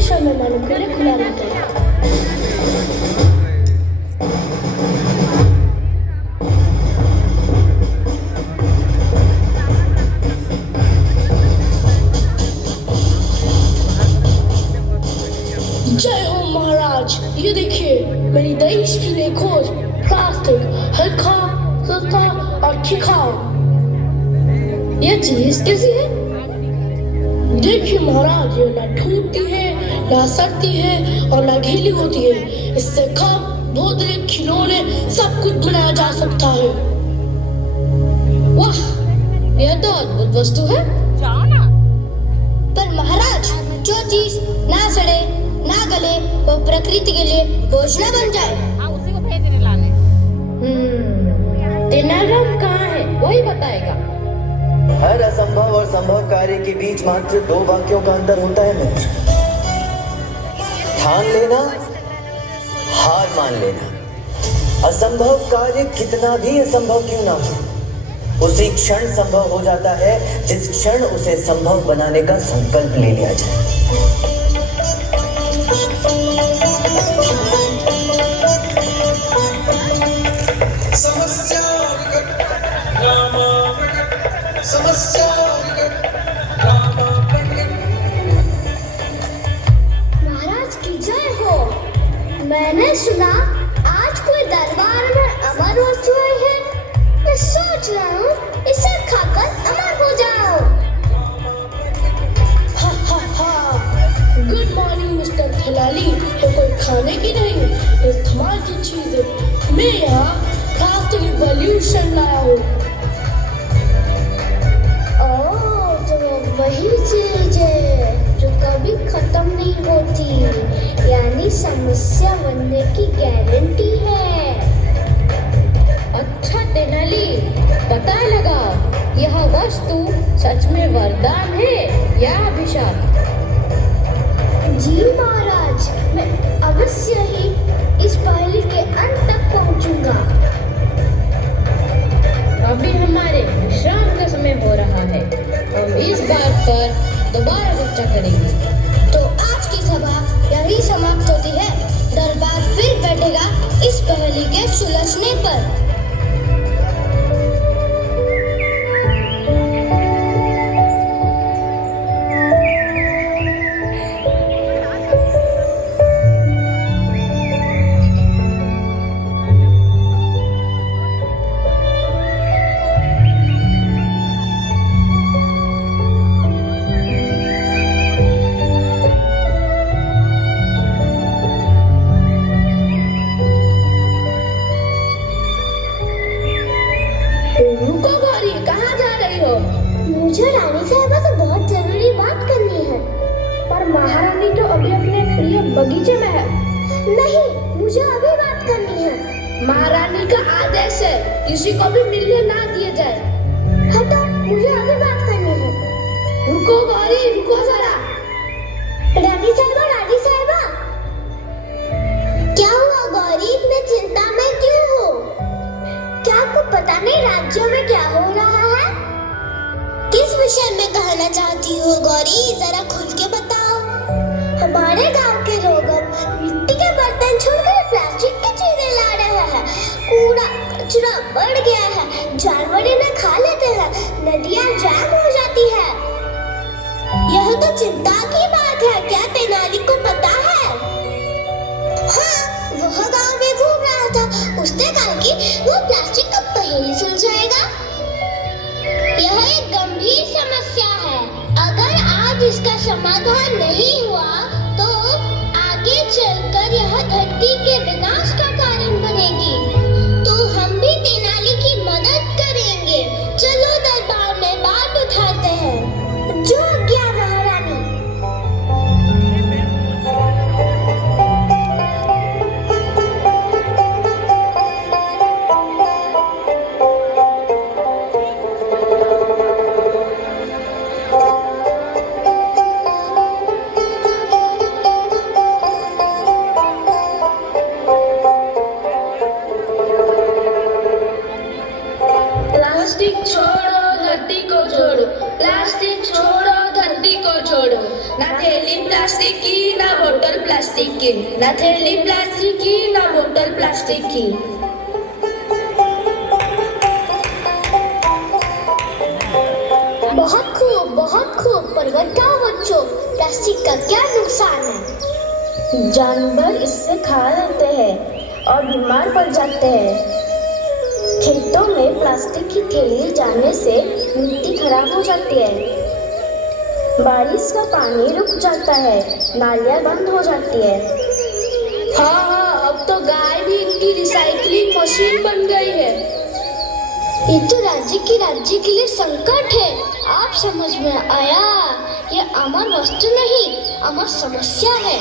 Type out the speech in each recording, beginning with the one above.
हमेशा मेहमानों के लिए खुला रहता है। जय हो महाराज, ये देखिए मेरी देश की नई खोज, प्लास्टिक हल्का, सस्ता और टिकाऊ। ये चीज कैसी है? देखिए महाराज, ये ना टूटती है, ना सड़ती है और ना गीली होती है। इससे कप, बोतले, खिलौने सब कुछ बनाया जा सकता है। वाह, यह तो अद्भुत वस्तु है। जाओ ना। पर महाराज, जो चीज ना सड़े ना गले वो प्रकृति के लिए बोझ न बन जाए। हाँ, उसी को भेज रहे लाने। तेनालीराम कहाँ है? वही बताएगा। हर असंभव और संभव कार्य के बीच मात्र 2 वाक्यों का अंतर होता है मित्र। ठान लेना, हार मान लेना। असंभव कार्य कितना भी असंभव क्यों ना हो, उसी क्षण संभव हो जाता है जिस क्षण उसे संभव बनाने का संकल्प ले लिया जाए। समस्या विकट, रामा प्रकट, समस्या विकट, रामा प्रकट। महाराज की जय हो। मैंने सुना आज कोई दरबार में अमर वस्तु है। मैं सोच रहा हूँ इसे खाकर अमर हो जाऊं। हा हा हा। गुड मॉर्निंग मिस्टर खिलाड़ी। ये कोई खाने की नहीं, इस्तेमाल की चीज है। मैं यहाँ प्लास्टिक रिवॉल्यूशन लाया हूँ। ओह, तो वही चीज है जो कभी खत्म नहीं होती, यानी समस्या बनने की गारंटी है। अच्छा तेनाली, पता लगा यह वस्तु सच में वरदान है या अभिशाप? जी महाराज, मैं अवश्य ही इस पहेली के अंत तक पहुंचूंगा। अभी हमारे विश्राम का समय हो रहा है। हम इस बात पर दोबारा चर्चा करेंगे। तो आज की सभा यही समाप्त होती है। दरबार फिर बैठेगा इस पहेली के सुलझने पर। रुको गौरी, कहाँ जा रही हो? मुझे रानी साहबा से बहुत जरूरी बात करनी है। पर महारानी तो अभी अपने प्रिय बगीचे में है। नहीं, मुझे अभी बात करनी है। महारानी का आदेश है किसी को भी मिलने ना दिया जाए। हटो, मुझे अभी बात करनी है। रुको गौरी, रुको जरा। रानी साहबा, रानी साहबा। क्या हुआ गौरी, इतने चिंता में क्यों हो? क्या आपको पता नहीं राज्यों में क्या हो रहा है? किस विषय में कहना चाहती हो गौरी, जरा खुल के बताओ। हमारे गांव के लोग अब मिट्टी के बर्तन छोड़कर प्लास्टिक की चीजें ला रहे हैं। कूड़ा कचरा बढ़ गया है, जानवर इन्हें खा लेते हैं, नदियां जाम हो जाती है। यह तो चिंता की बात है। क्या तेनाली को पता है? हाँ, वह गांव में घूम रहा था। उसने कहा कि वो प्लास्टिक का पहेली सुलझाएगा। यह एक गंभीर समस्या है। अगर आज इसका समाधान नहीं हुआ तो आगे चलकर यह धरती के विनाश का कारण बनेगी। तो हम भी तेनाली की मदद करेंगे। चलो दरबार में बात उठाते हैं। जो आज्ञा महारानी। ना थैली प्लास्टिक की ना बोतल प्लास्टिक की, ना थैली प्लास्टिक की ना बोतल प्लास्टिक की। बहुत खूब। पर बताओ बच्चों, प्लास्टिक का क्या नुकसान है? जानवर इससे खा लेते हैं और बीमार पड़ जाते हैं। खेतों में प्लास्टिक की थैली जाने से मिट्टी खराब हो जाती है, बारिश का पानी रुक जाता है, नालियाँ बंद हो जाती है। हाँ, अब तो गाय भी इनकी रिसाइकलिंग मशीन बन गई है। ये तो राज्य के लिए संकट है। आप समझ में आया? ये अमर वस्तु नहीं, अमर समस्या है।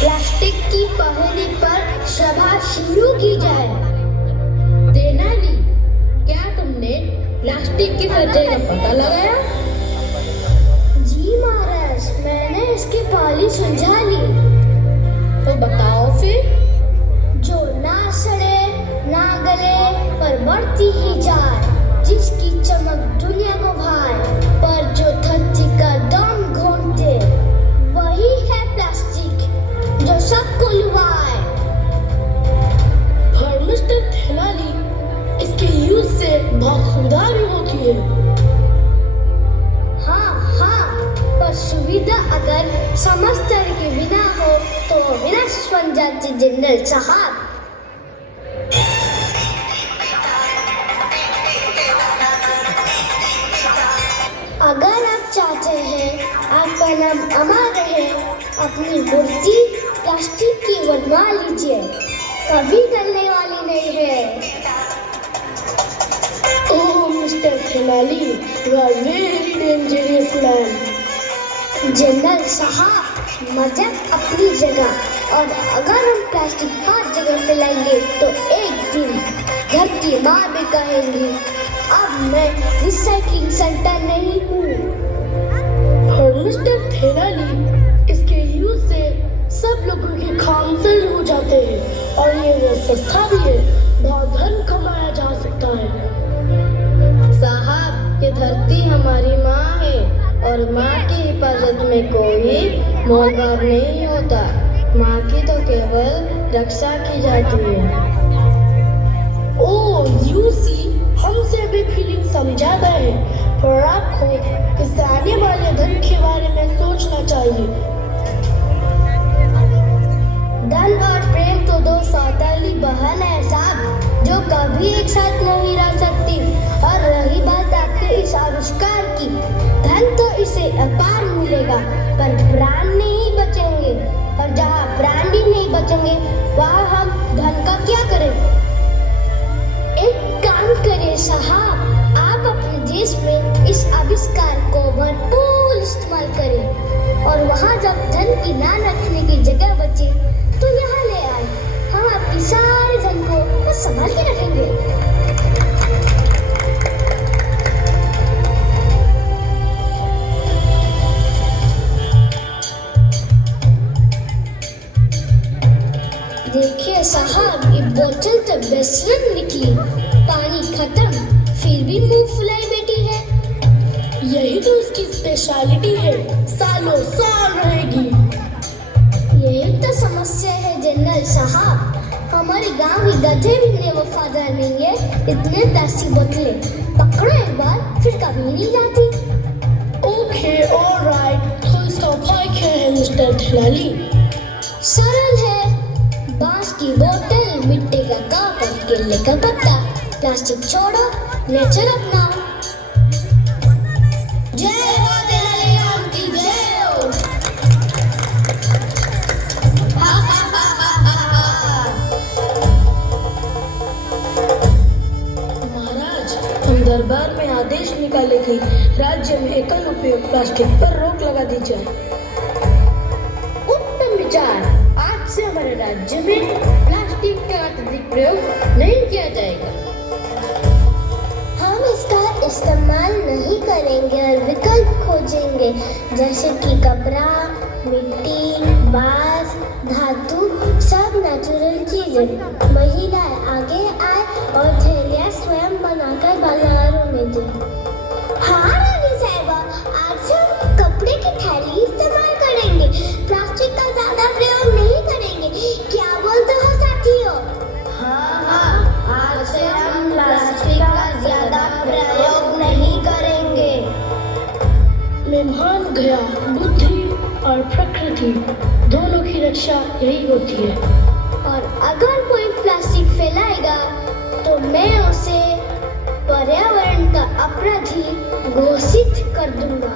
प्लास्टिक की पहली पर सभा शुरू की जाए। तेनाली, क्या तुमने प्लास्टिक की वजह का पता लगाया? जी महाराज, मैंने इसकी पहली सुलझा ली। तो बताओ फिर। जो ना सड़े ना गले पर बढ़ती ही जाए, जिसकी चमक दुनिया को भाए, पर जो धरती का दम घोंटे, वही है प्लास्टिक जो सबको लुभाए। मिस्टर थेनाली, इसके यूज से बहुत सुविधा भी होती है। हाँ, पर सुविधा अगर समझदारी के बिना हो तो विनाश बन जाती जनरल साहब। अगर आप चाहते हैं आपका नाम अमर रहे, अपनी मूर्ति प्लास्टिक की बनवा लीजिए, कभी गलने वाली नहीं है। Oh mister Tenali, you are very dangerous man. General साहब, मजाक अपनी जगह, और अगर हम प्लास्टिक हर जगह फैलाएंगे तो एक दिन धरती माँ भी कहेंगी अब मैं रिसाइकलिंग सेंटर नहीं हूँ। और मिस्टर थेनाली, इसके यूज से सब लोगों के काम फेल हो जाते हैं और ये वो सस्ता भी है, बहुत धन कमाया जा सकता है। साहब, ये धरती हमारी माँ है और माँ की हिफाजत में कोई मोलभाव नहीं होता। माँ की तो केवल रक्षा की जाती है। ओह यू सी, हमसे भी फीलिंग समझा गए, पर आपको इस आने वाले धन के बारे में सोचना चाहिए। धन और प्रेम तो दो सौतेली बहन है साहब, जो कभी एक साथ नहीं रह सकती। और रही बात आपके इस आविष्कार की, धन तो इसे अपार मिलेगा, पर प्राण नहीं बचेंगे। और जहाँ प्राण ही नहीं बचेंगे, वहाँ हम धन का क्या करें? एक काम करें साहब, आप अपने देश में इस आविष्कार को भरपूर इस्तेमाल करें, और वहाँ जब धन की ना रखने की जगह बचे तो यहाँ ले आए। हम आपकी सारे धन को बस संभाल के रखेंगे। देखिए साहब, ये बोतल तो बेसरम निकली, पानी खत्म, फिर भी मुंह फुलाई बैठी है। यही तो उसकी स्पेशलिटी है, सालों साल रहेगी। यही तो समस्या है जनरल साहब, हमारे गांव के गधे भी इतने वफादार नहीं है। इतने प्लास्टिक बोतलें पकड़ो एक बार, फिर कभी नहीं जाती। ओके ऑलराइट, तो इसका उपाय क्या है मिस्टर थेनाली? सरल है, बांस की बोतल, मिट्टी का कप और केले का पत्ता। प्लास्टिक छोड़ो, नेचर अपनाओ। जय हो तेनाली राम की जय हो। महाराज, हम दरबार में आदेश निकाले कि राज्य में एकल उपयोग प्लास्टिक पर रोक लगा दी जाए। उत्तम विचार। आज से हमारे राज्य में प्लास्टिक का अत्यधिक प्रयोग नहीं किया जाएगा। हम इसका इस्तेमाल नहीं करेंगे और विकल्प खोजेंगे, जैसे कि कपड़ा, मिट्टी, बांस, धातु, सब नेचुरल चीजें। महिलाएं आगे आए और थैलियां स्वयं बनाकर बाजारों में दें। हाँ रानी साहिबा, आज से हम कपड़े की थैली इस्तेमाल करेंगे, प्लास्टिक का ज्यादा प्रयोग नहीं करेंगे। क्या बोलते हो साथियों? हाँ, आज से हम प्लास्टिक का ज्यादा प्रयोग नहीं करेंगे। मैं मान गया, बुद्धि और प्रकृति दोनों की रक्षा यही होती है। और अगर कोई प्लास्टिक फैलाएगा तो मैं उसे पर्यावरण का अपराधी घोषित कर दूंगा।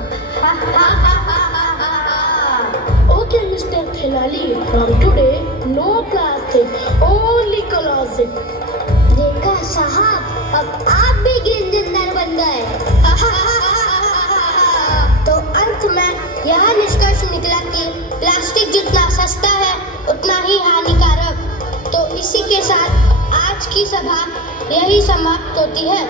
Okay, Mr. Thelali, from today, no plastic, only classic. देखा साहब, अब आप भी ग्रीन जिंदर बन गए। तो अंत में यह निष्कर्ष निकला कि प्लास्टिक जितना सस्ता है उतना ही हानिकारक। तो इसी के साथ आज की सभा यही समाप्त होती है।